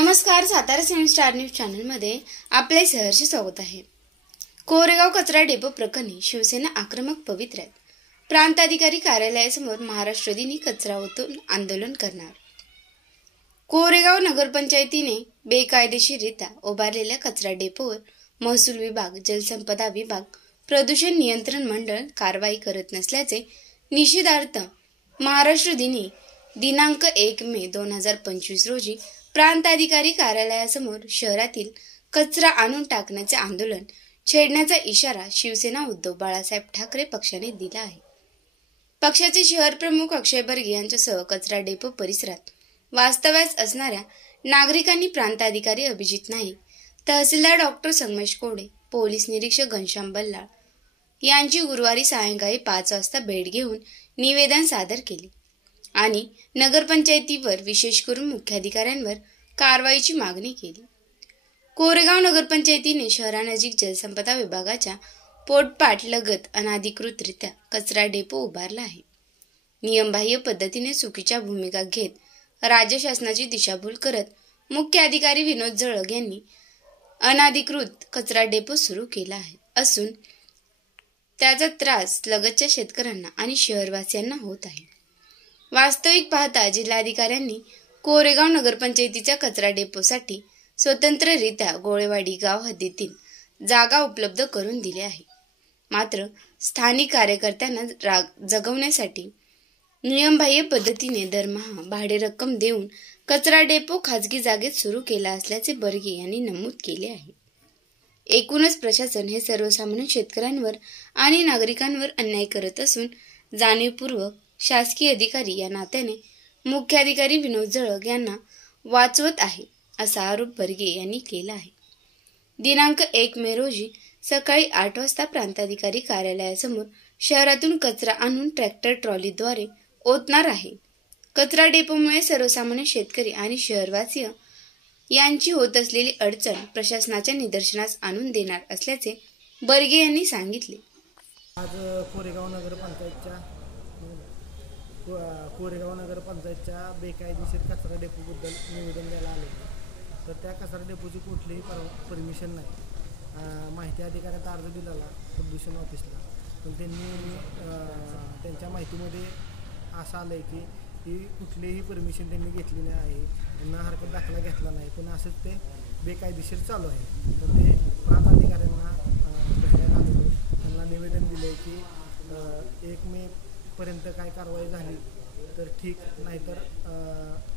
नमस्कार, Satara star news चॅनलमध्ये आपले सहर्ष स्वागत आहे। कोरेगाव कचरा डेपो प्रकरणी शिवसेना आक्रमक पवित्र्यात, प्रांताधिकारी कार्यालयासमोर महाराष्ट्र दिनी कचरा ओतून आंदोलन करणार। कोरेगाव नगरपंचायतीने बेकायदेशीररित्या उभारलेल्या कचरा डेपोवर महसूल विभाग, जलसंपदा विभाग, प्रदूषण नियंत्रण मंडळ कारवाई करत नसल्याचे निषेधार्थ महाराष्ट्र दिनी दिनांक 1 मे 2025 रोजी प्रांताधिकारी कार्यालयासमोर शहरातील कचरा आणून टाकण्याचे आंदोलन छेडण्याचा इशारा शिवसेना उद्धव बाळासाहेब ठाकरे पक्षाने दिला आहे। पक्षाचे शहर प्रमुख अक्षय बर्गे यांच्यासह कचरा डेपो परिसरात वास्तव्यास असणाऱ्या नागरिकांनी प्रांताधिकारी अभिजित नाईक, तहसीलदार डॉक्टर संगमेश कोडे, पोलीस निरीक्षक घनश्याम बल्लाळ यांची गुरुवारी सायंकाळी 5 वाजता भेट घेऊन निवेदन सादर केले आणि नगरपंचायतीवर, विशेष करून मुख्याधिकाऱ्यांवर कारवाईची मागणी केली। कोरेगाव नगरपंचायतीने शहरानजीक जलसंपदा विभागाच्या पोटपाट लगत अनाधिकृतरित्या कचरा डेपो उभारला आहे। नियमबाह्य पद्धतीने चुकीच्या भूमिका घेत राज्य शासनाची दिशाभूल करत मुख्य अधिकारी विनोद जळग यांनी अनाधिकृत कचरा डेपो सुरू केला आहे असून त्याचा त्रास लगतच्या शेतकऱ्यांना आणि शहरवासियांना होत आहे। वास्तविक पाहता जिल्हाधिकाऱ्यांनी कोरेगाव नगरपंचायतीच्या कचरा डेपोसाठी स्वतंत्ररित्या गोळेवाडी गाव हद्दीतील जागा उपलब्ध करून दिली आहे। मात्र स्थानिक कार्यकर्त्यांना जगवण्यासाठी नियमबाह्य पद्धतीने दरमहा भाडे रक्कम देऊन कचरा डेपो खाजगी जागेत सुरू केला असल्याचे बर्गे यांनी नमूद केले आहे। एकूणच प्रशासन हे सर्वसामान्य शेतकऱ्यांवर आणि नागरिकांवर अन्याय करत असून जाणीवपूर्वक शासकीय अधिकारी या नात्याने मुख्याधिकारी विनोद जळग यांना वाचवत आहे असा आरोप बर्गे यांनी केला आहे। दिनांक 1 मे रोजी सकाळी 8 वाजता प्रांताधिकारी कार्यालयासमोर शहरातून कचरा आणून ट्रॅक्टर ट्रॉलीद्वारे ओतणार आहे। कचरा डेपोमुळे सर्वसामान्य शेतकरी आणि शहरवासीय यांची होत असलेली अडचण प्रशासनाच्या निदर्शनास आणून देणार असल्याचे बर्गे यांनी सांगितले। आज कोरेगाव नगरपंचायतच्या बेकायदेशीर कचरा डेपोबद्दल निवेदन द्यायला आले, तर त्या कचरा डेपोची कुठलीही परमिशन नाही। माहिती अधिकाऱ्याचा अर्ज दिलेला प्रदूषण ऑफिसला, पण त्यांनी त्यांच्या माहितीमध्ये असं आलं आहे की कुठलीही परमिशन त्यांनी घेतली नाही आहे, त्यांना हरकत दाखला घेतला नाही, पण असंच ते बेकायदेशीर चालू आहे। तर ते प्रांत अधिकाऱ्यांना भेटायला आलेलो, त्यांना निवेदन दिले की 1 मे पर्यंत काय कारवाई झाली तर ठीक, नाहीतर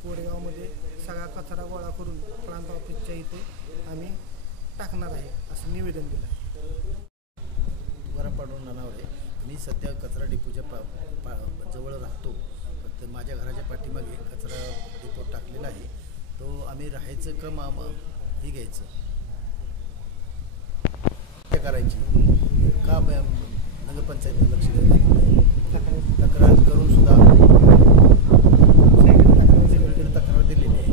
कोरेगावमध्ये सगळा कचरा गोळा करून प्रांत ऑफिसच्या इथे आम्ही टाकणार आहे असं निवेदन दिलं आहे। तुकाराम पांडुरंग नानावरे, मी सध्या कचरा डेपोच्या जवळ राहतो। तर माझ्या घराच्या पाठीमागे कचरा डेपो टाकलेला आहे, तो आम्ही राहायचं का हे घ्यायचं करायची का नगरपंचायतीने लक्ष द्यायला तक्रार करून सुद्धा तक्रार दिलेली आहे।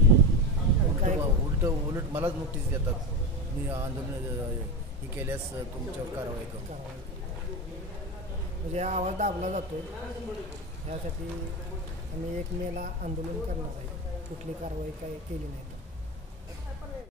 उलट मलाच नोटीस देतात, मी आंदोलन हे केल्यास तुमच्यावर कारवाई करू, म्हणजे आवाज दाबला जातो। यासाठी आम्ही 1 मेला आंदोलन करणार आहे, कुठली कारवाई काय केली नाही।